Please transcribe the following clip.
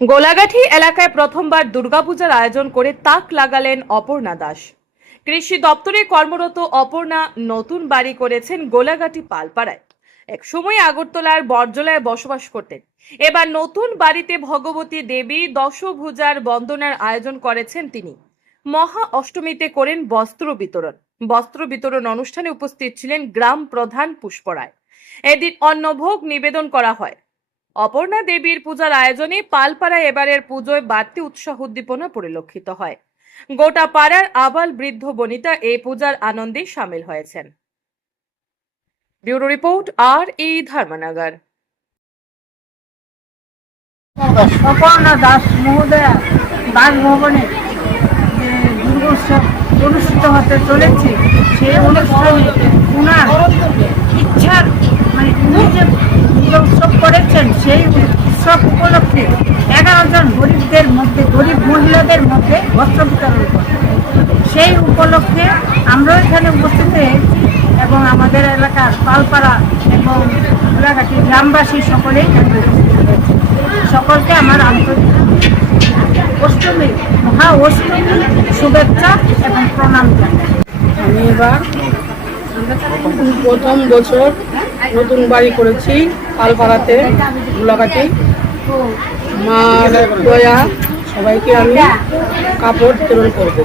গোলাগাঠি এলাকায় প্রথমবার দুর্গাপূজার আয়োজন করে তাক লাগালেন অপর্ণা দাস। কৃষি দপ্তরে কর্মরত অপর্ণা নতুন বাড়ি করেছেন গোলাগাঠি পালপাড়ায়। এক সময় আগরতলার বরজলায় বসবাস করতেন। এবার নতুন বাড়িতে ভগবতী দেবী দশভূজার বন্দনার আয়োজন করেছেন তিনি। মহা অষ্টমীতে করেন বস্ত্র বিতরণ। বস্ত্র বিতরণ অনুষ্ঠানে উপস্থিত ছিলেন গ্রাম প্রধান পুষ্পরায়। এদিন অন্নভোগ নিবেদন করা হয়। অপর্ণা দেবীর পূজার আয়োজনে পালপাড়া এবারের পুজোয় বাড়তি উৎসাহ উদ্দীপনা পরিলক্ষিত হয়। গোটা পাড়ার আবাল বৃদ্ধ বনিতা এই পূজার আনন্দে সামিল হয়েছেন। ব্যুরো রিপোর্ট আর ই ধর্মনগর। অপর্ণা দাস মহোদয়া বাসভবনে দুর্গোৎসব অনুষ্ঠিত হতে চলেছে সেই অনুষ্ঠানে ওনার ইচ্ছার মানে করেছেন সেই উৎসব উপলক্ষে এগারো জন গরিবদের মধ্যে, গরিব মহিলাদের মধ্যে বস্ত্র বিতরণ করে সেই উপলক্ষে আমরা এখানে উপস্থিত হয়েছি এবং আমাদের এলাকার পালপাড়া এবং এলাকাটির গ্রামবাসী সকলেই সকলকে আমার আন্তরিক অষ্টমী, মহা অষ্টমী শুভেচ্ছা এবং প্রণাম জানাই। আমি এবার প্রথম বছর নতুন বাড়ি করেছি পালপাড়াতে গোলাঘাটি। মা দয়া সবাইকে আমি কাপড় তৈরি করব।